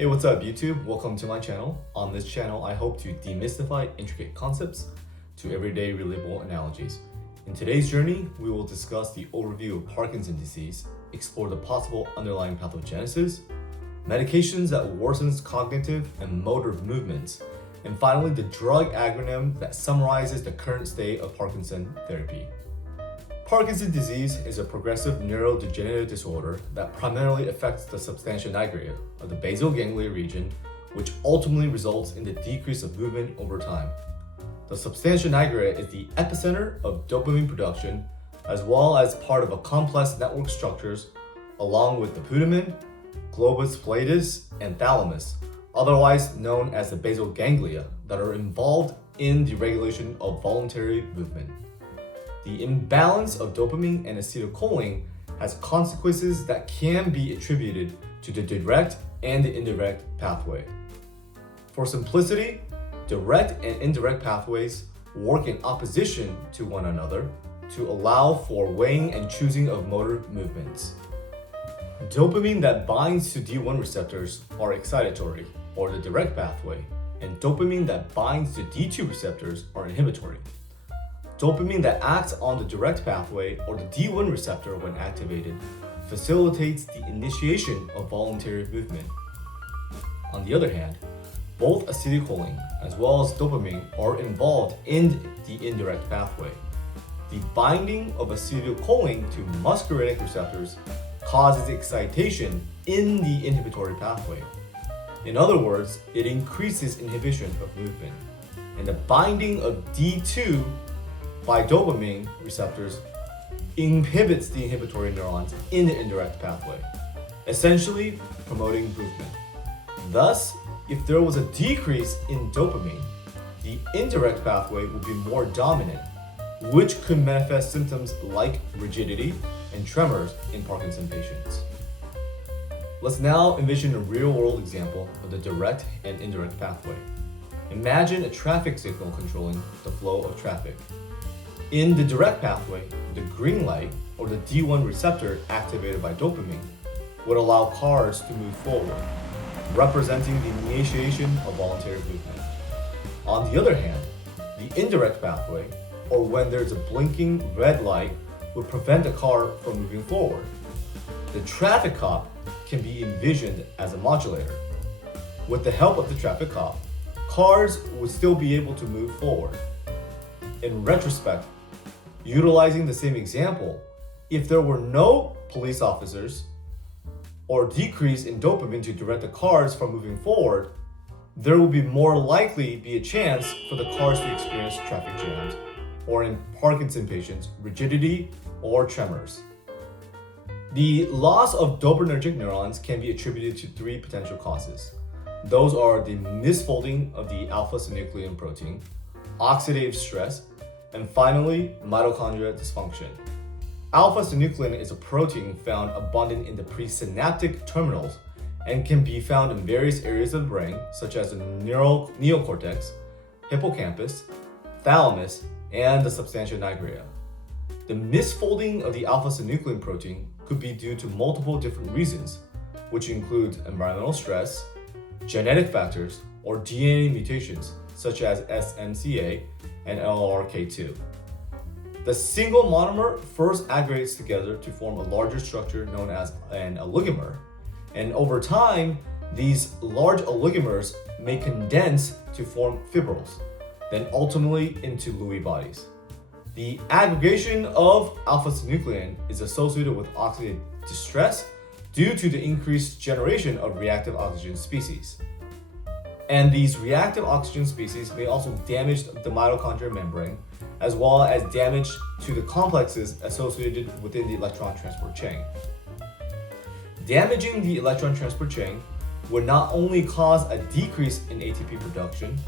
Hey, what's up YouTube? Welcome to my channel. On this channel, I hope to demystify intricate concepts to everyday relatable analogies. In today's journey, we will discuss the overview of Parkinson's disease, explore the possible underlying pathogenesis, medications that worsens cognitive and motor movements, and finally the drug acronym that summarizes the current state of Parkinson therapy. Parkinson's disease is a progressive neurodegenerative disorder that primarily affects the substantia nigra of the basal ganglia region, which ultimately results in the decrease of movement over time. The substantia nigra is the epicenter of dopamine production, as well as part of a complex network structures along with the putamen, globus pallidus, and thalamus, otherwise known as the basal ganglia, that are involved in the regulation of voluntary movement. The imbalance of dopamine and acetylcholine has consequences that can be attributed to the direct and the indirect pathway. For simplicity, direct and indirect pathways work in opposition to one another to allow for weighing and choosing of motor movements. Dopamine that binds to D1 receptors are excitatory, or the direct pathway, and dopamine that binds to D2 receptors are inhibitory. Dopamine that acts on the direct pathway, or the D1 receptor when activated, facilitates the initiation of voluntary movement. On the other hand, both acetylcholine as well as dopamine are involved in the indirect pathway. The binding of acetylcholine to muscarinic receptors causes excitation in the inhibitory pathway. In other words, it increases inhibition of movement. And the binding of D2 by dopamine receptors inhibits the inhibitory neurons in the indirect pathway, essentially promoting movement. Thus, if there was a decrease in dopamine, the indirect pathway would be more dominant, which could manifest symptoms like rigidity and tremors in Parkinson patients. Let's now envision a real-world example of the direct and indirect pathway. Imagine a traffic signal controlling the flow of traffic. In the direct pathway, the green light, or the D1 receptor activated by dopamine, would allow cars to move forward, representing the initiation of voluntary movement. On the other hand, the indirect pathway, or when there's a blinking red light, would prevent the car from moving forward. The traffic cop can be envisioned as a modulator. With the help of the traffic cop, cars would still be able to move forward. In retrospect, utilizing the same example, if there were no police officers or decrease in dopamine to direct the cars from moving forward, there would be more likely be a chance for the cars to experience traffic jams, or in Parkinson patients, rigidity or tremors. The loss of dopaminergic neurons can be attributed to three potential causes. Those are the misfolding of the alpha-synuclein protein, oxidative stress, and finally, mitochondrial dysfunction. Alpha-synuclein is a protein found abundant in the presynaptic terminals and can be found in various areas of the brain, such as the neocortex, hippocampus, thalamus, and the substantia nigra. The misfolding of the alpha-synuclein protein could be due to multiple different reasons, which include environmental stress, genetic factors, or DNA mutations, such as SMCA and LRK2. The single monomer first aggregates together to form a larger structure known as an oligomer, and over time, these large oligomers may condense to form fibrils, then ultimately into Lewy bodies. The aggregation of alpha-synuclein is associated with oxidative distress due to the increased generation of reactive oxygen species. And these reactive oxygen species may also damage the mitochondrial membrane, as well as damage to the complexes associated within the electron transport chain. Damaging the electron transport chain would not only cause a decrease in ATP production,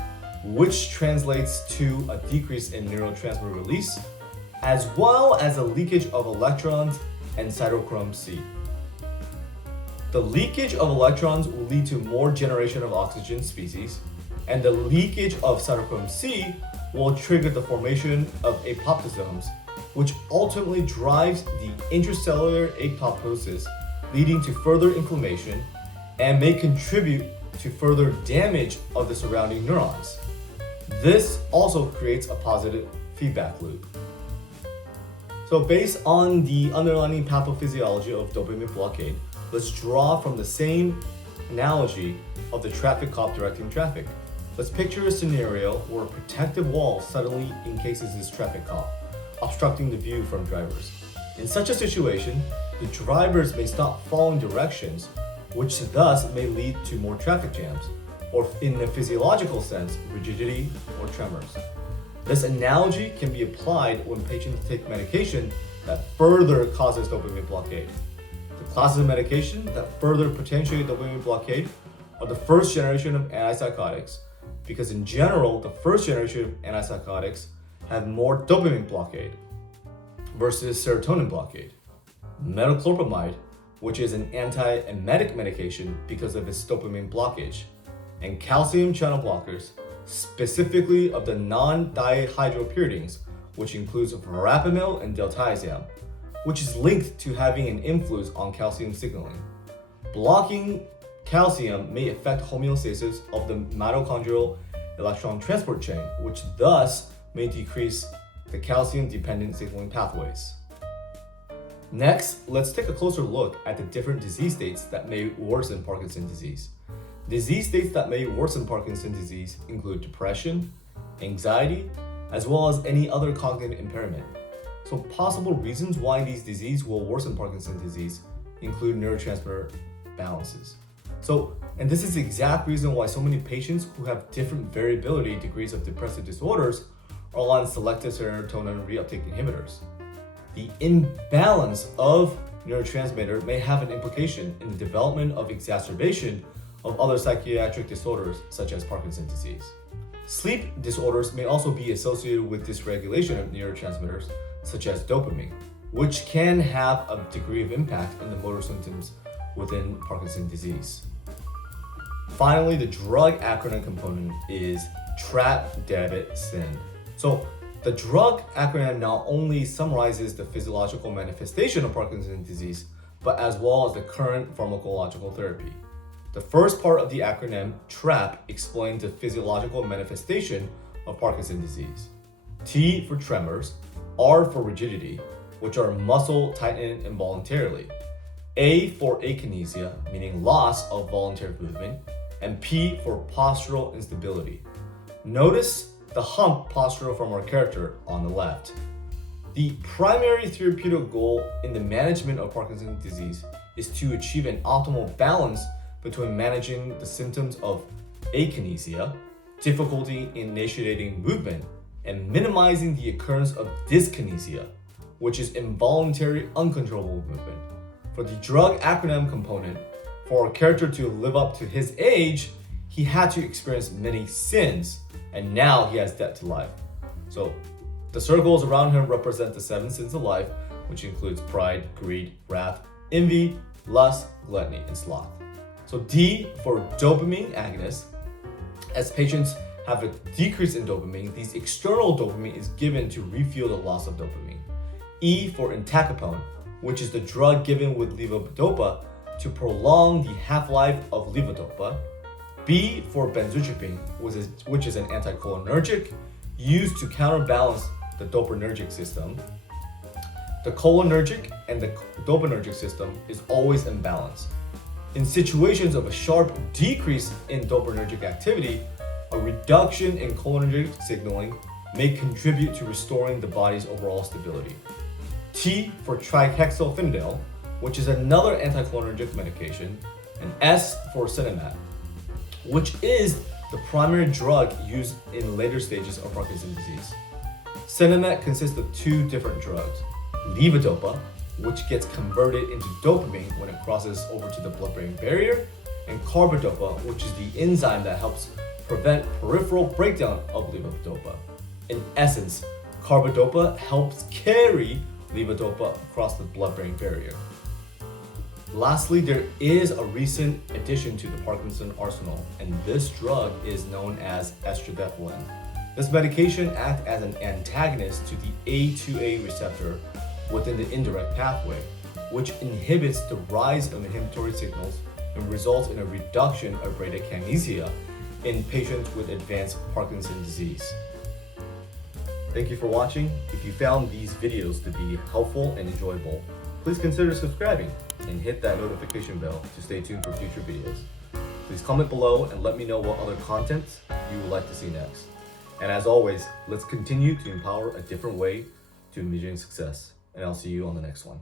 which translates to a decrease in neurotransmitter release, as well as a leakage of electrons and cytochrome C. The leakage of electrons will lead to more generation of oxygen species, and the leakage of cytochrome C will trigger the formation of apoptosomes, which ultimately drives the intracellular apoptosis, leading to further inflammation and may contribute to further damage of the surrounding neurons. This also creates a positive feedback loop. So based on the underlying pathophysiology of dopamine blockade, let's draw from the same analogy of the traffic cop directing traffic. Let's picture a scenario where a protective wall suddenly encases this traffic cop, obstructing the view from drivers. In such a situation, the drivers may stop following directions, which thus may lead to more traffic jams, or in a physiological sense, rigidity or tremors. This analogy can be applied when patients take medication that further causes dopamine blockade. The classes of medication that further potentiate dopamine blockade are the first generation of antipsychotics, because in general, the first generation of antipsychotics have more dopamine blockade versus serotonin blockade. Metoclopramide, which is an antiemetic medication because of its dopamine blockage, and calcium channel blockers, specifically of the non-dihydropyridines, which includes verapamil and diltiazem, which is linked to having an influence on calcium signaling. Blocking calcium may affect homeostasis of the mitochondrial electron transport chain, which thus may decrease the calcium-dependent signaling pathways. Next, let's take a closer look at the different disease states that may worsen Parkinson's disease. Disease states that may worsen Parkinson's disease include depression, anxiety, as well as any other cognitive impairment. So possible reasons why these diseases will worsen Parkinson's disease include neurotransmitter balances. And this is the exact reason why so many patients who have different variability degrees of depressive disorders are on selective serotonin reuptake inhibitors. The imbalance of neurotransmitter may have an implication in the development of exacerbation of other psychiatric disorders such as Parkinson's disease. Sleep disorders may also be associated with dysregulation of neurotransmitters such as dopamine, which can have a degree of impact in the motor symptoms within Parkinson's disease. Finally, the drug acronym component is TRAP, DEBIT, SIN. So the drug acronym not only summarizes the physiological manifestation of Parkinson's disease, but as well as the current pharmacological therapy. The first part of the acronym, TRAP, explains the physiological manifestation of Parkinson's disease. T for tremors, R for rigidity, which are muscle tightening involuntarily. A for akinesia, meaning loss of voluntary movement, and P for postural instability. Notice the hump postural from our character on the left. The primary therapeutic goal in the management of Parkinson's disease is to achieve an optimal balance between managing the symptoms of akinesia, difficulty in initiating movement, and minimizing the occurrence of dyskinesia, which is involuntary uncontrollable movement. For the drug acronym component, for a character to live up to his age, he had to experience many sins, and now he has debt to life. So the circles around him represent the 7 sins of life, which includes pride, greed, wrath, envy, lust, gluttony, and sloth. So D for dopamine agonist. As patients have a decrease in dopamine, these external dopamine is given to refuel the loss of dopamine. E for entacapone, which is the drug given with levodopa to prolong the half-life of levodopa. B for benzodiazepine, which is an anticholinergic used to counterbalance the dopaminergic system. The cholinergic and the dopaminergic system is always in balance. In situations of a sharp decrease in dopaminergic activity, a reduction in cholinergic signaling may contribute to restoring the body's overall stability. T for trihexylphenidyl, which is another anticholinergic medication, and S for Sinemat, which is the primary drug used in later stages of Parkinson's disease. Sinemat consists of 2 different drugs: levodopa, which gets converted into dopamine when it crosses over to the blood-brain barrier, and carbidopa, which is the enzyme that helps prevent peripheral breakdown of levodopa. In essence, carbidopa helps carry levodopa across the blood-brain barrier. Lastly, there is a recent addition to the Parkinson arsenal, and this drug is known as estradiol. This medication acts as an antagonist to the A2A receptor within the indirect pathway, which inhibits the rise of inhibitory signals and results in a reduction of bradykinesia in patients with advanced Parkinson's disease. Thank you for watching. If you found these videos to be helpful and enjoyable, please consider subscribing and hit that notification bell to stay tuned for future videos. Please comment below and let me know what other content you would like to see next. And as always, let's continue to empower a different way to imaging success. And I'll see you on the next one.